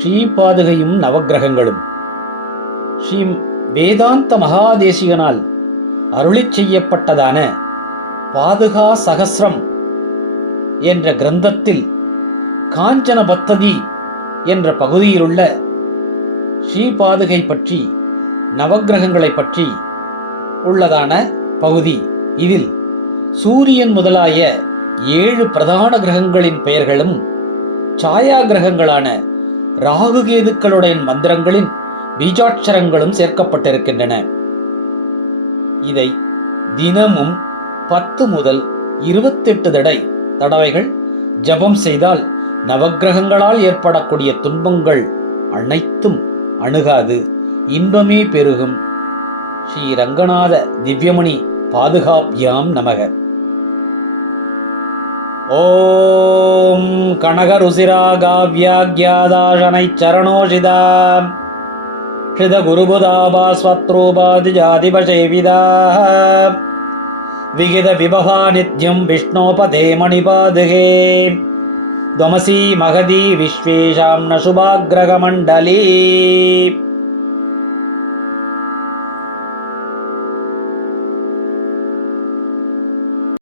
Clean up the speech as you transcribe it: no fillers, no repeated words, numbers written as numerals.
ஸ்ரீபாதுகையும் நவக்கிரகங்களும். ஸ்ரீ வேதாந்த மகாதேசிகனால் அருளிச் செய்யப்பட்டதான பாதுகா சகஸ்ரம் என்ற கிரந்தத்தில் காஞ்சன பத்ததி என்ற பகுதியிலுள்ள ஸ்ரீபாதுகை பற்றி, நவக்கிரகங்களை பற்றி உள்ளதான பகுதி. இதில் சூரியன் முதலாய 7 பிரதான கிரகங்களின் பெயர்களும் சாயா கிரகங்களான ராகுகேதுக்களுடைய மந்திரங்களின் பீஜாட்சரங்களும் சேர்க்கப்பட்டிருக்கின்றன. இதை தினமும் 10 முதல் 28 தடவைகள் ஜபம் செய்தால் நவக்கிரகங்களால் ஏற்படக்கூடிய துன்பங்கள் அனைத்தும் அணுகாது, இன்பமே பெருகும். ஸ்ரீ ரங்கநாத திவ்யமணி பாதுகாப்யாம் நமக. ஓம் கனகருசிராகாவ்யாக்யாதாசனை சரணோஷிதா ஹிருத குருபுதாபாஸ்வத்ரூபாதிஜாதிபசேவிதா விகித விபவா நித்யம் விஷ்ணோபதே மணிபாதுகே துவமசி மகதி விஸ்வேஷாம் நசுபாகிரகமண்டலீ.